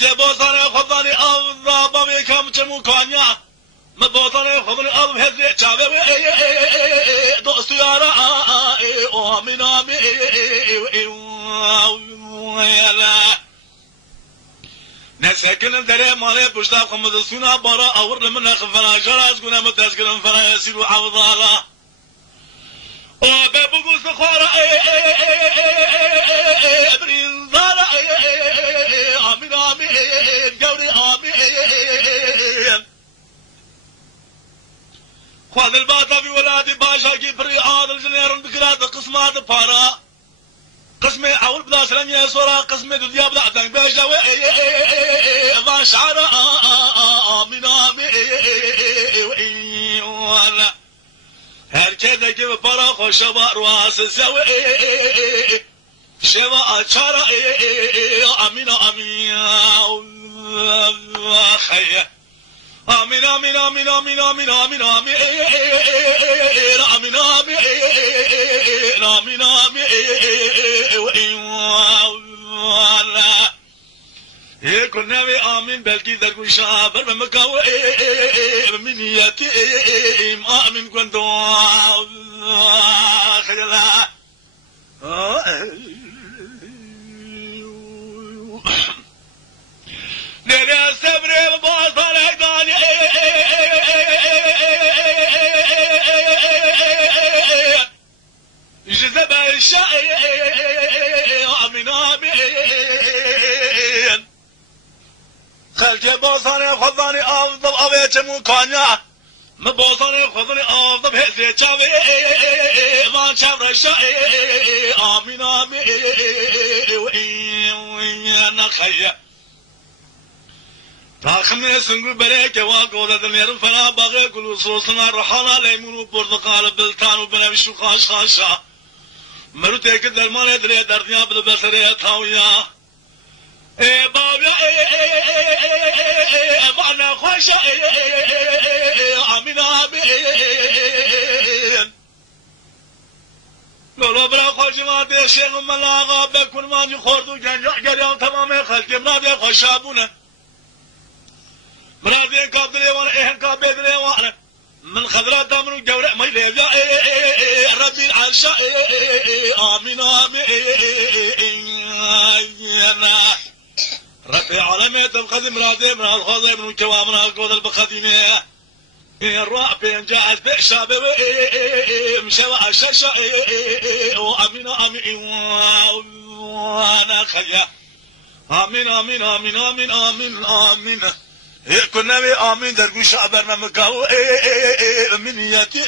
خلق بوطن خضاني أرض بامي كم تموكانيا مبوطن خضاني أرض هذي تعبي دوست يارا آمين آمين نسكن دري مالي بشتاق خمد سونا برا أور لمن خفنا جراس كنا متسكن فنا يسير عوضالا وبابو سخارة برين زارة آمين آمين جوري آمين خذ الباطا في ولادي باشا كي بري عادل جنير بكرات قسمات بارا قسمي أول بدا سلام يا سورا قسمي دنيا بدا تنك باشا ما شعر آمين آمين وانا هركذا كيف برا خوش برواس سوي شوا أشارة آمين آمين خير آمين آمين آمين آمين آمين آمين آمين آمين آمين آمين يكون نبي آمين بلكي ذكر شابر بمكاو من يتيم آمين كنت خيلا نبي السبر بوصل هداني جذب الشيء آمين آمين خلق بوصاني خضاني أفضل أبيت مكانيا مبوصاني خضاني أفضل هزي تشاوي ما شابر الشيء آمين آمين خير تاخمي سنقول بريك واقودة دنيرم فلا باغي كل صوصنا رحانا ليمون وبرتقال بلتان وبنمشو خاش خاشا مرتك درمان ادري درديا بالبصرية تاويا بابا وانا خوش آمين آمين لولو برا خوشی ما دی شیخ ملاقا بکن مانجی خوردو جنجا گریان تمام خلقی منادی خوشابونه منادی کابدلی وانا ایهن کابدلی وانا من خضرات دامنو جورع ميلي يا ربي العشاء آمين آمين ربي عالمي تبخذ مرادي من الخوضي من الكوام من القوض البخديمية الرابين جاءت بإشابي مشاوى الشاشة وآمين آمين وانا خيا آمين آمين آمين آمين آمين آمين كنا بي آمين درقو شعبر ممكاو من يتي